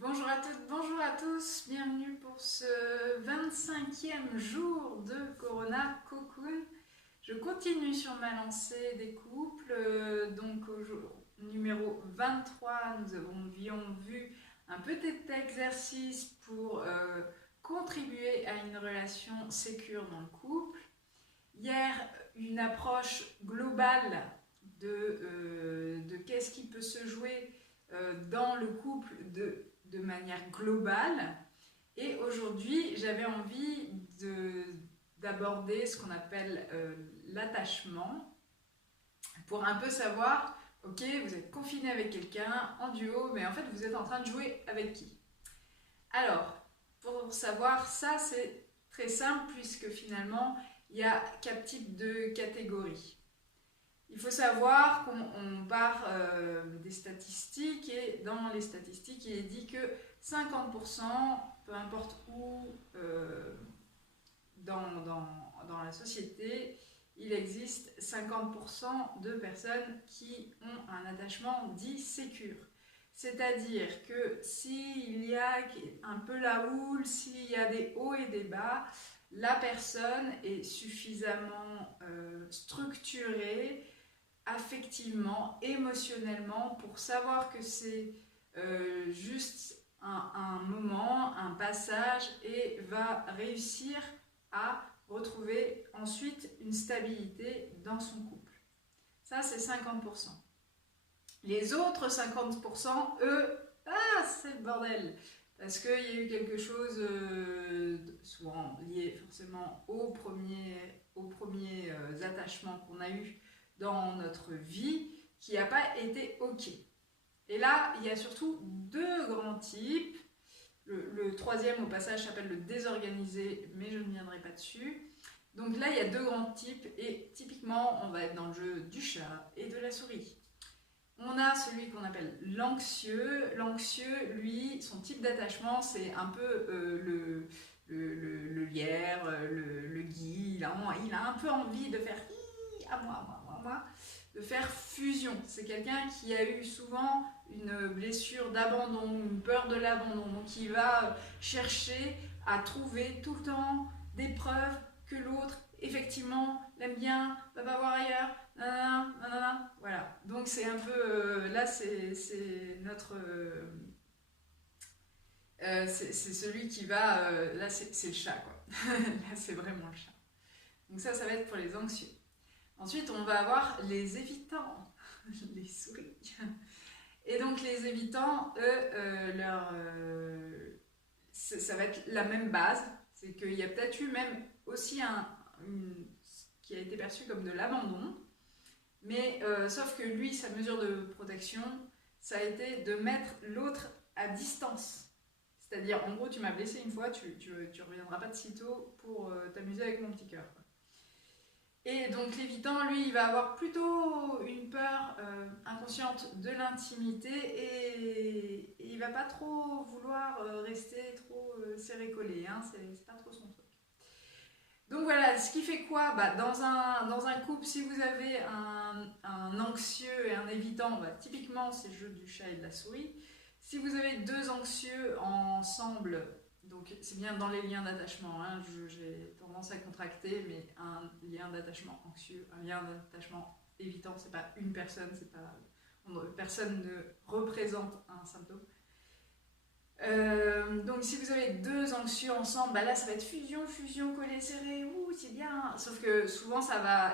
Bonjour à toutes, bonjour à tous, bienvenue pour ce 25e jour de Corona Cocoon. Je continue sur ma lancée des couples, donc au jour numéro 23, nous avions vu un petit exercice pour contribuer à une relation sécure dans le couple. Hier, une approche globale de qu'est-ce qui peut se jouer dans le couple de manière globale. Et aujourd'hui, j'avais envie d'aborder ce qu'on appelle l'attachement pour un peu savoir, ok, vous êtes confiné avec quelqu'un en duo, mais en fait, vous êtes en train de jouer avec qui? Alors, pour savoir ça, c'est très simple puisque finalement, il y a 4 types de catégories. Il faut savoir qu'on part des statistiques et dans les statistiques, il est dit que 50%, peu importe où dans la société, il existe 50% de personnes qui ont un attachement dit sécure. C'est-à-dire que s'il y a un peu la houle, s'il y a des hauts et des bas, la personne est suffisamment structurée affectivement, émotionnellement, pour savoir que c'est juste un moment, un passage, et va réussir à retrouver ensuite une stabilité dans son couple. Ça, c'est 50%. Les autres 50%, eux, c'est le bordel. Parce qu'il y a eu quelque chose, souvent lié forcément aux premiers attachements qu'on a eus dans notre vie, qui n'a pas été OK. Et là, il y a surtout deux grands types. Le troisième, au passage, s'appelle le désorganisé, mais je ne viendrai pas dessus. Donc là, il y a deux grands types, et typiquement, on va être dans le jeu du chat et de la souris. On a celui qu'on appelle l'anxieux. L'anxieux, lui, son type d'attachement, c'est un peu le lierre, le gui. Il a un peu envie de faire à moi, de faire fusion. C'est quelqu'un qui a eu souvent une blessure d'abandon, une peur de l'abandon, donc il va chercher à trouver tout le temps des preuves que l'autre, effectivement, l'aime bien, va pas voir ailleurs, nanana, voilà. Donc c'est un peu, là c'est notre... c'est celui qui va... là c'est le chat, quoi. Là c'est vraiment le chat. Donc ça va être pour les anxieux. Ensuite, on va avoir les évitants, les souris. Et donc les évitants, eux, ça va être la même base. C'est qu'il y a peut-être eu même aussi ce qui a été perçu comme de l'abandon. Mais sauf que lui, sa mesure de protection, ça a été de mettre l'autre à distance. C'est-à-dire, en gros, tu m'as blessé une fois, tu reviendras pas de sitôt pour t'amuser avec mon petit cœur. Et donc l'évitant, lui, il va avoir plutôt une peur inconsciente de l'intimité et il va pas trop vouloir rester trop serré-collé, hein, c'est pas trop son truc. Donc voilà, ce qui fait quoi, dans un couple, si vous avez un anxieux et un évitant, typiquement c'est le jeu du chat et de la souris. Si vous avez deux anxieux ensemble, donc c'est bien dans les liens d'attachement, hein, j'ai tendance à contracter, mais un lien d'attachement anxieux, un lien d'attachement évitant, c'est pas une personne, personne ne représente un symptôme. Donc si vous avez deux anxieux ensemble, là ça va être fusion, collé, serré, c'est bien. Sauf que souvent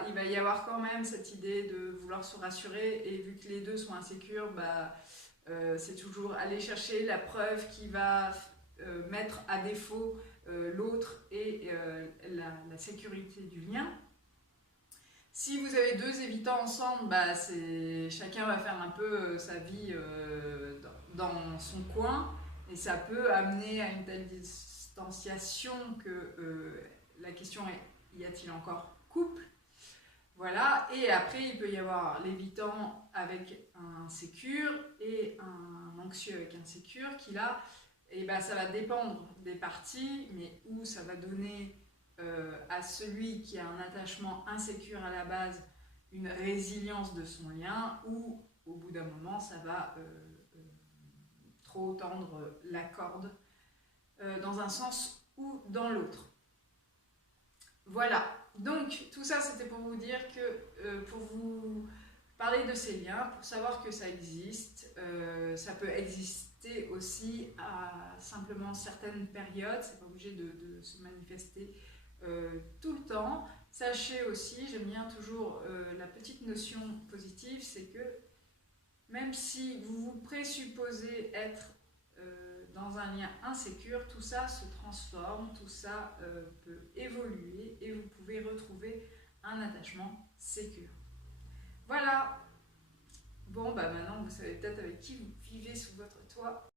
il va y avoir quand même cette idée de vouloir se rassurer, et vu que les deux sont insécures, c'est toujours aller chercher la preuve qui va mettre à défaut l'autre et la sécurité du lien. Si vous avez deux évitants ensemble, chacun va faire un peu sa vie dans son coin, et ça peut amener à une telle distanciation que la question est, y a-t-il encore couple? Voilà, et après il peut y avoir l'évitant avec un sécure et un anxieux avec un sécure qui là, ça va dépendre des parties, mais où ça va donner à celui qui a un attachement insécure à la base une résilience de son lien, ou au bout d'un moment ça va trop tendre la corde dans un sens ou dans l'autre. Voilà, donc tout ça c'était pour vous dire que, pour vous parler de ces liens, pour savoir que ça existe, ça peut exister aussi à simplement certaines périodes, c'est pas obligé de se manifester tout le temps. Sachez aussi, j'aime bien toujours la petite notion positive, c'est que même si vous vous présupposez être dans un lien insécure, tout ça se transforme, tout ça peut évoluer et vous pouvez retrouver un attachement sécure. Voilà. Bon, bah maintenant vous savez peut-être avec qui vous vivez sous votre toit.